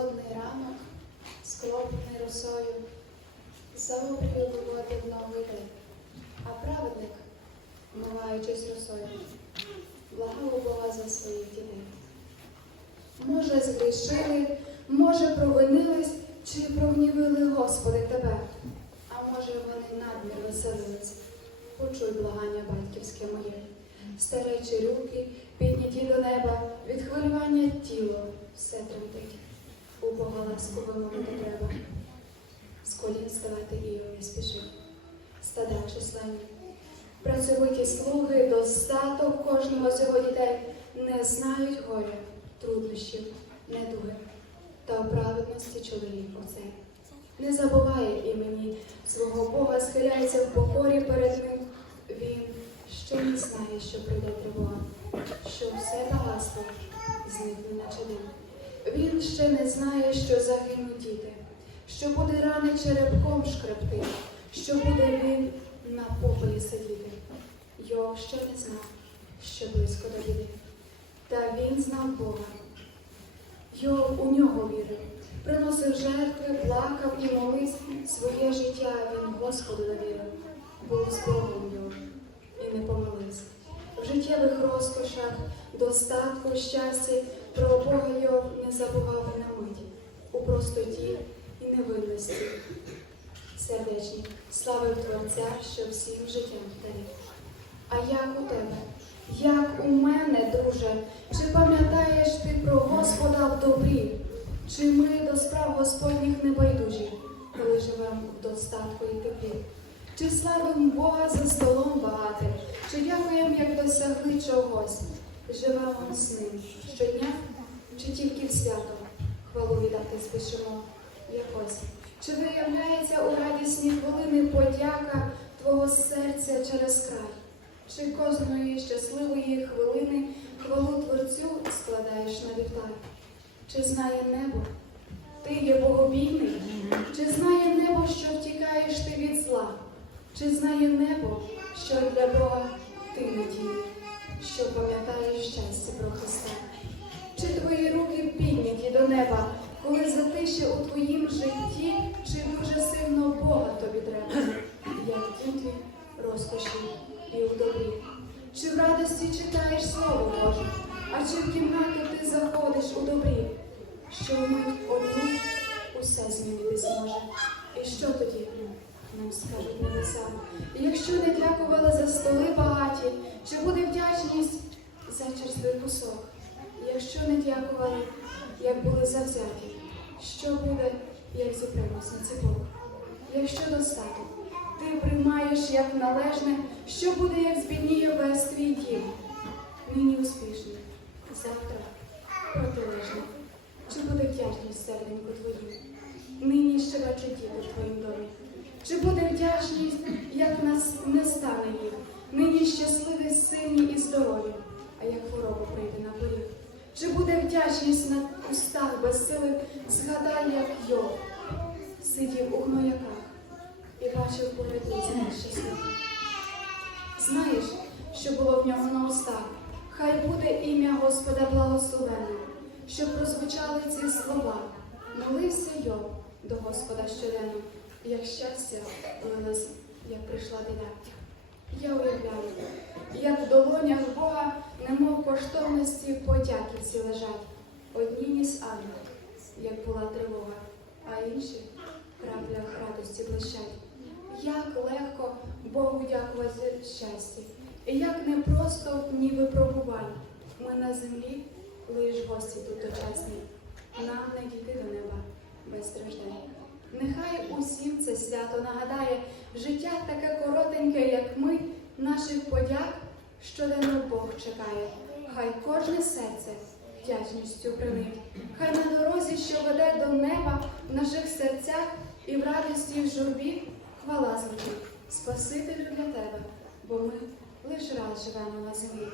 холодний ранок, склопаний росою, за обрію виводив новий день, а праведник, вмиваючись росою, благав Бога за своїх дітей. Може, згрішили, може, провинились, чи прогнівили Господи тебе, а може, вони надмір веселились. Почуй благання батьківське моє, старечі руки, підняті до неба, від хвилювання тіло все тремтить. У Бога ласку треба. З колін ставати і не спіши. Стада численні. Працьовиті слуги, достаток кожного з його дітей не знають горя, труднощів, недуги та у праведності чоловік оцей. Не забуває імені свого Бога, схиляється в покорі перед ним. Він ще не знає, що прийде тривога, що все багатство зникне наче дим. Він ще не знає, що загинуть діти, що буде рани черепком шкребти, що буде він на попелі сидіти. Його ще не знав, що близько до біди. Та він знав Бога. Йов у нього вірив, приносив жертви, плакав і молився. Своє життя він Господу довірив, був з Богом Йов і не помилився. В життєвих розкошах, достатку, щасті про Бога Йов не забував і на мить, у простоті і невинності. Сердечні, славив Творця, що всім життям дарив. А як у тебе? Як у мене, друже, чи пам'ятаєш ти про Господа в добрі? Чи ми до справ Господніх не байдужі, коли живемо в достатку і теплі? Чи славимо Бога за столом багатим? Чи дякуємо, як досягли чогось? Живемо з ним щодня, чи тільки в свято хвалу віддати спішимо якось? Чи виявляється у радісні хвилини подяка Твого серця через край? Чи кожної щасливої хвилини хвалу Творцю складаєш на вівтар? Чи знає небо? Ти є богобійний? Чи знає небо, що втікаєш ти від зла? Чи знає небо, що для Бога ти надія, що пам'ятаєш щастя про Христа? Чи твої руки підняті до неба, коли затише у твоїм житті, чи дуже сильно Бога тобі треба, як діти, розкоші і у добрі? Чи в радості читаєш Слово Боже, а чи в кімнату ти заходиш у добрі, що вмить одну усе змінити зможе? І що тоді? Нам скажуть небеса. Якщо не дякували за столи багаті, за черствий кусок? Якщо не дякували, як були завзяті, що буде, як зіпремось на ціпок? Якщо достаток, ти приймаєш як належне, що буде, як збідніє весь твій дім? Нині успішний, завтра протилежний. Чи буде вдячність серденьку твоїм? Нині ще бачу діти в твоїм домі. Чи буде вдячність, як нас не стане їх? Нині щасливі, сильні і здорові, а як хвороба прийде на поріг? Чи буде вдячність на устах безсилих, згадай, як Йов сидів у гнояках і бачив поряд лиця щасливих. Знаєш, що було в нього на устах? Хай буде ім'я Господа благословенне, щоб прозвучали ці слова. Молився Йов до Господа щоденно, як щастя лилось, як прийшла біда. Я уявляю, як в долонях Бога, немов коштовності подяки всі лежать. Одні ніс ангел, як була тривога, а інші в краплях радості блищать. Як легко Богу дякувати за щастя, і як непросто в дні випробувань. Ми на землі лиш гості тут дочасні, нам не дійти до неба без страждань. Нехай усім це свято нагадає, життя таке коротеньке, як ми, наших подяк, щоденно Бог чекає. Хай кожне серце вдячністю принить, хай на дорозі, що веде до неба, в наших серцях і в радості, в журбі хвала звучить. Спасителю для тебе, бо ми лиш раз живемо на землі.